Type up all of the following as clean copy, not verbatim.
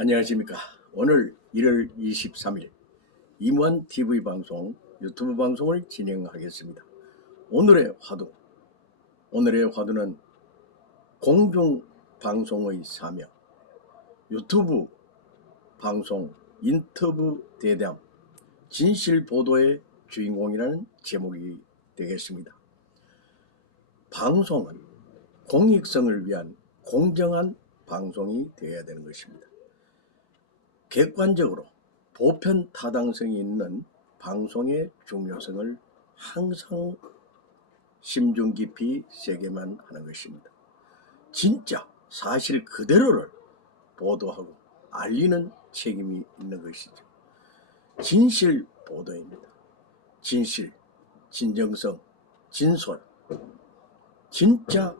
안녕하십니까. 오늘 1월 23일 임원 TV 방송 유튜브 방송을 진행하겠습니다. 오늘의 화두는 공중방송의 사명, 유튜브 방송 인터뷰 대담 진실보도의 주인공이라는 제목이 되겠습니다. 방송은 공익성을 위한 공정한 방송이 되어야 되는 것입니다. 객관적으로 보편 타당성이 있는 방송의 중요성을 항상 심중 깊이 새겨만 하는 것입니다. 진짜 사실 그대로를 보도하고 알리는 책임이 있는 것이죠. 진실 보도입니다. 진실, 진정성, 진솔, 진짜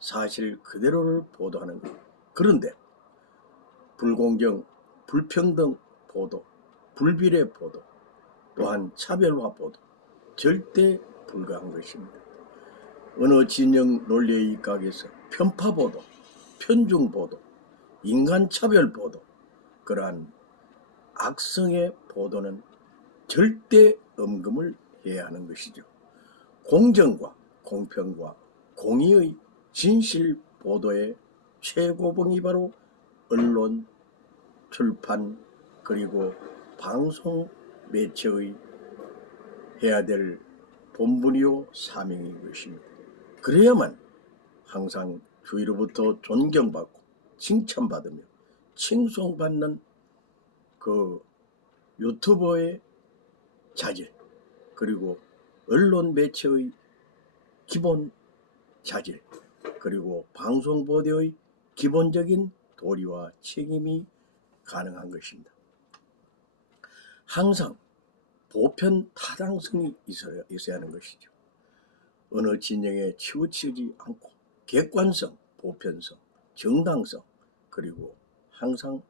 사실 그대로를 보도하는 것. 그런데 불공정, 불평등 보도, 불비례 보도, 또한 차별화 보도 절대 불가한 것입니다. 어느 진영 논리에 입각해서 편파 보도, 편중 보도, 인간차별 보도, 그러한 악성의 보도는 절대 엄금을 해야 하는 것이죠. 공정과 공평과 공의의 진실 보도의 최고봉이 바로 언론, 출판, 그리고 방송 매체의 해야 될 본분이요 사명인 것입니다. 그래야만 항상 주위로부터 존경받고 칭찬받으며 칭송받는 그 유튜버의 자질, 그리고 언론 매체의 기본 자질, 그리고 방송 보도의 기본적인 도리와 책임이 가능한 것입니다. 항상 보편 타당성이 있어야 하는 것이죠. 어느 진영에 치우치지 않고 객관성, 보편성, 정당성, 그리고 항상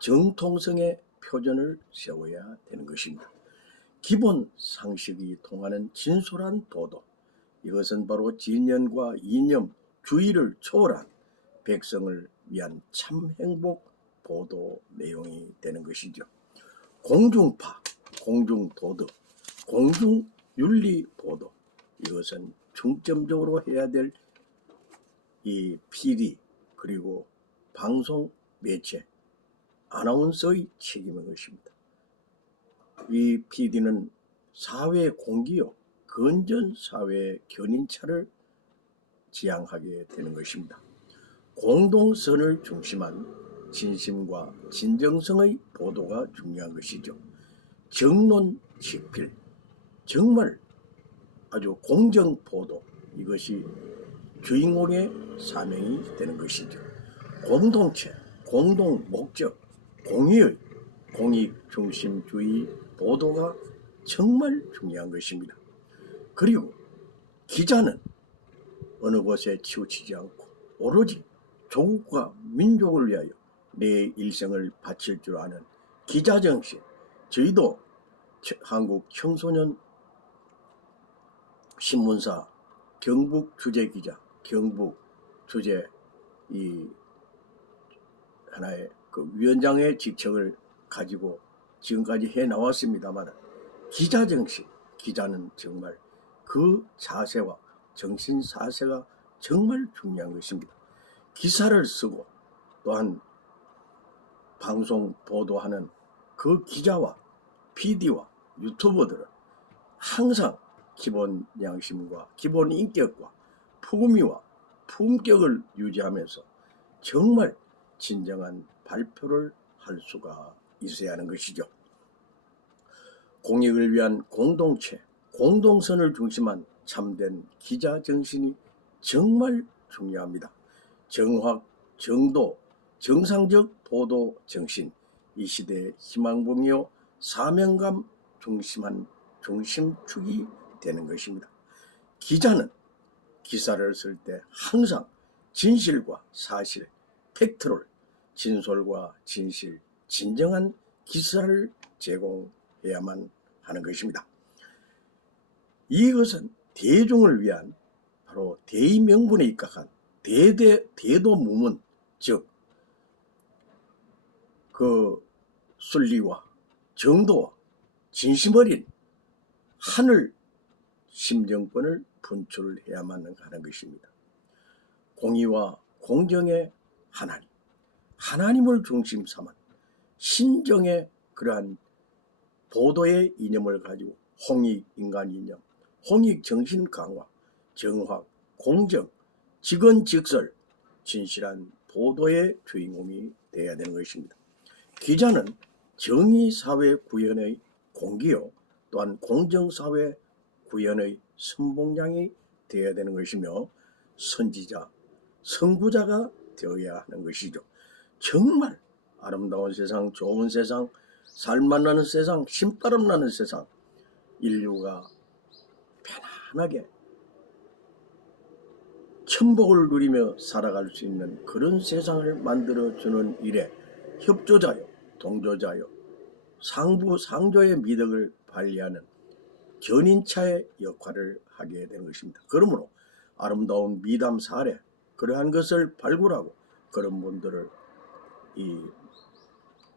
정통성의 표준을 세워야 되는 것입니다. 기본 상식이 통하는 진솔한 보도, 이것은 바로 진연과 이념, 주의를 초월한 백성을 위한 참 행복 보도 내용이 되는 것이죠. 공중파, 공중도덕, 공중윤리 보도, 이것은 중점적으로 해야 될 이 PD, 그리고 방송 매체, 아나운서의 책임인 것입니다. 이 PD는 사회 공기요, 건전 사회 견인차를 지향하게 되는 것입니다. 공동선을 중심한 진심과 진정성의 보도가 중요한 것이죠. 정론직필, 정말 아주 공정보도, 이것이 주인공의 사명이 되는 것이죠. 공동체, 공동목적, 공의의 공익중심주의 보도가 정말 중요한 것입니다. 그리고 기자는 어느 곳에 치우치지 않고 오로지 조국과 민족을 위하여 내 일생을 바칠 줄 아는 기자정신, 저희도 한국 청소년 신문사 경북 주재기자, 경북 주재 이 하나의 그 위원장의 직책을 가지고 지금까지 해 나왔습니다만, 기자정신, 기자는 정말 그 자세와 정신 사세가 정말 중요한 것입니다. 기사를 쓰고 또한 방송 보도하는 그 기자와 PD와 유튜버들은 항상 기본 양심과 기본 인격과 품위와 품격을 유지하면서 정말 진정한 발표를 할 수가 있어야 하는 것이죠. 공익을 위한 공동체, 공동선을 중심한 참된 기자 정신이 정말 중요합니다. 정확, 정도, 정상적 보도 정신, 이 시대의 희망봉이요 사명감 중심한 중심축이 되는 것입니다. 기자는 기사를 쓸 때 항상 진실과 사실, 팩트를, 진솔과 진실, 진정한 기사를 제공해야만 하는 것입니다. 이것은 대중을 위한 바로 대의 명분에 입각한 대도무문, 즉 그 순리와 정도와 진심 어린 하늘 심정권을 분출해야만 하는 것입니다. 공의와 공정의 하나님, 하나님을 중심 삼은 신정의 그러한 보도의 이념을 가지고 홍익인간 이념, 홍익정신 강화, 정확, 공정, 직언직설, 진실한 보도의 주인공이 되어야 되는 것입니다. 기자는 정의사회 구현의 공기요, 또한 공정사회 구현의 선봉장이 되어야 되는 것이며 선지자, 선구자가 되어야 하는 것이죠. 정말 아름다운 세상, 좋은 세상, 살맛 나는 세상, 신바람 나는 세상, 인류가 편안하게 천복을 누리며 살아갈 수 있는 그런 세상을 만들어주는 일에 협조자요, 동조자요, 상부 상조의 미덕을 발휘하는 견인차의 역할을 하게 되는 것입니다. 그러므로 아름다운 미담 사례, 그러한 것을 발굴하고 그런 분들을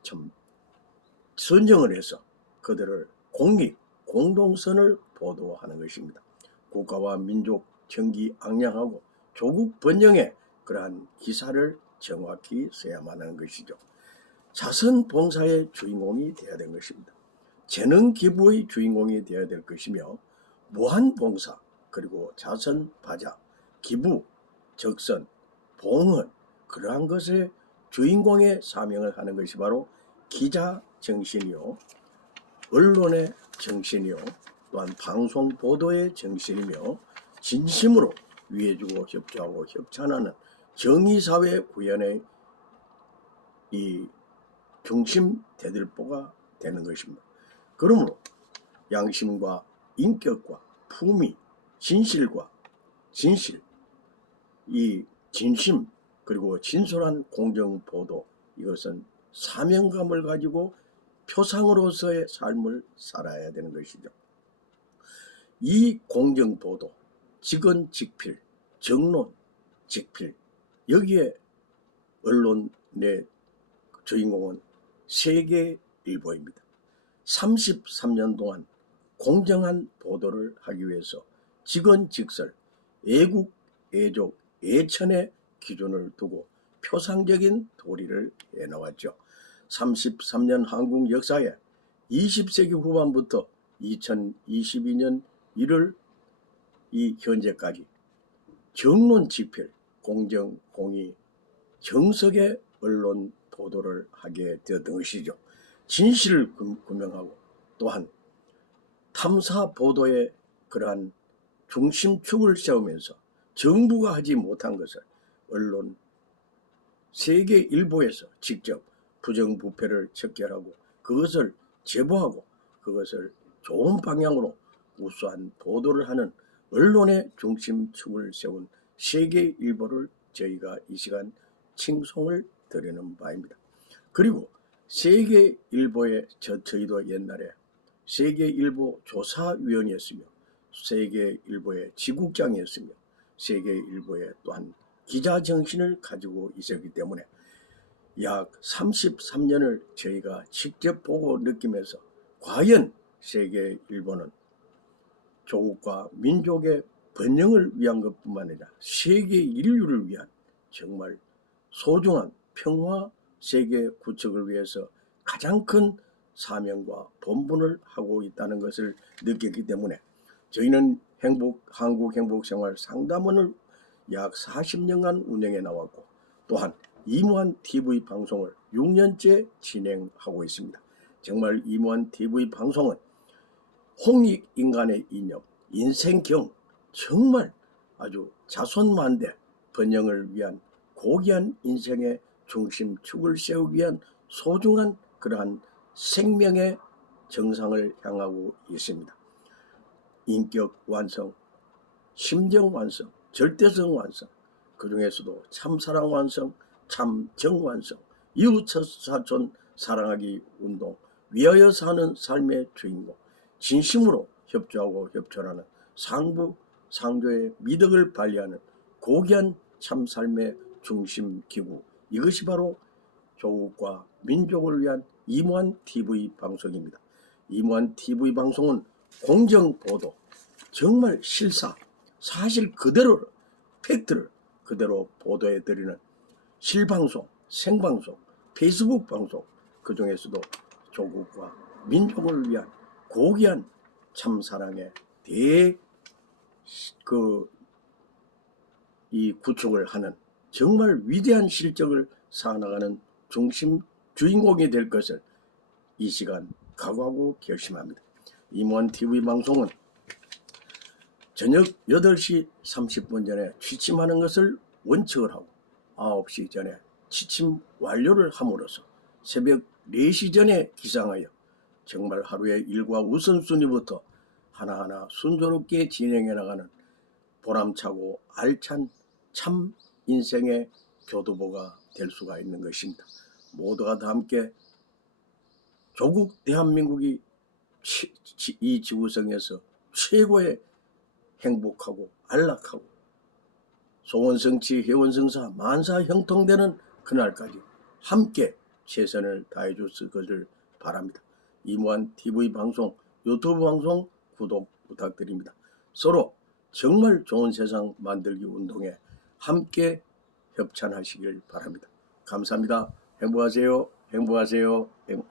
참 선정을 해서 그들을 공익, 공동선을 보도하는 것입니다. 국가와 민족 경기 악량하고 조국 번영의 그러한 기사를 정확히 써야만 하는 것이죠. 자선 봉사의 주인공이 되어야 될 것입니다. 재능 기부의 주인공이 되어야 될 것이며 무한 봉사, 그리고 자선 바자, 기부, 적선, 봉헌, 그러한 것의 주인공의 사명을 하는 것이 바로 기자 정신이요, 언론의 정신이요, 또한 방송 보도의 정신이며 진심으로 위해주고 협조하고 협찬하는 정의사회 구현의 이 중심 대들보가 되는 것입니다. 그러므로 양심과 인격과 품위, 진실과 진실, 이 진심, 그리고 진솔한 공정보도, 이것은 사명감을 가지고 표상으로서의 삶을 살아야 되는 것이죠. 이 공정보도, 직언직필, 정론, 직필, 여기에 언론의 주인공은 세계일보입니다. 33년 동안 공정한 보도를 하기 위해서 직언직설, 애국, 애족, 애천의 기준을 두고 표상적인 도리를 해나왔죠. 33년 한국 역사에 20세기 후반부터 2022년 1월 이 현재까지 정론직필, 공정, 공의, 정석의 언론 보도를 하게 되었던 것이죠. 진실을 규명하고 또한 탐사 보도의 그러한 중심축을 세우면서 정부가 하지 못한 것을 언론 세계일보에서 직접 부정부패를 척결하고 그것을 제보하고 그것을 좋은 방향으로 우수한 보도를 하는 언론의 중심축을 세운 세계일보를 저희가 이 시간 칭송을 드리는 바입니다. 그리고 세계일보에 저희도 옛날에 세계일보 조사위원이었으며 세계일보의 지국장이었으며 세계일보의 또한 기자 정신을 가지고 있었기 때문에 약 33년을 저희가 직접 보고 느끼면서 과연 세계일보는 조국과 민족의 번영을 위한 것뿐만 아니라 세계 인류를 위한 정말 소중한 평화 세계 구축을 위해서 가장 큰 사명과 본분을 하고 있다는 것을 느꼈기 때문에 저희는 한국 행복생활 상담원을 약 40년간 운영해 나왔고 또한 이무한 TV 방송을 6년째 진행하고 있습니다. 정말 이무한 TV 방송은 홍익인간의 이념, 인생경, 정말 아주 자손만대 번영을 위한 고귀한 인생의 중심축을 세우기 위한 소중한 그러한 생명의 정상을 향하고 있습니다. 인격 완성, 심정 완성, 절대성 완성, 그 중에서도 참사랑 완성, 참정 완성, 이웃사촌 사랑하기 운동, 위하여 사는 삶의 주인공, 진심으로 협조하고 협조하는 상부 상조의 미덕을 발휘하는 고귀한 참삶의 중심 기구, 이것이 바로 조국과 민족을 위한 이무한 TV 방송입니다. 이무한 TV 방송은 공정 보도, 정말 실사, 사실 그대로 팩트를 그대로 보도해 드리는 실방송, 생방송, 페이스북 방송, 그 중에서도 조국과 민족을 위한 고귀한 참사랑의 이 구축을 하는 정말 위대한 실적을 쌓아나가는 중심 주인공이 될 것을 이 시간 각오하고 결심합니다. 이무한 TV 방송은 저녁 8시 30분 전에 취침하는 것을 원칙을 하고 9시 전에 취침 완료를 함으로써 새벽 4시 전에 기상하여 정말 하루의 일과 우선순위부터 하나하나 순조롭게 진행해 나가는 보람차고 알찬 참 인생의 교두보가 될 수가 있는 것입니다. 모두가 다 함께 조국 대한민국이 이 지구상에서 최고의 행복하고 안락하고 소원성취 회원성사 만사 형통되는 그날까지 함께 최선을 다해 줬을 것을 바랍니다. 이무한 TV 방송, 유튜브 방송 구독 부탁드립니다. 서로 정말 좋은 세상 만들기 운동에 함께 협찬하시길 바랍니다. 감사합니다. 행복하세요. 행복하세요.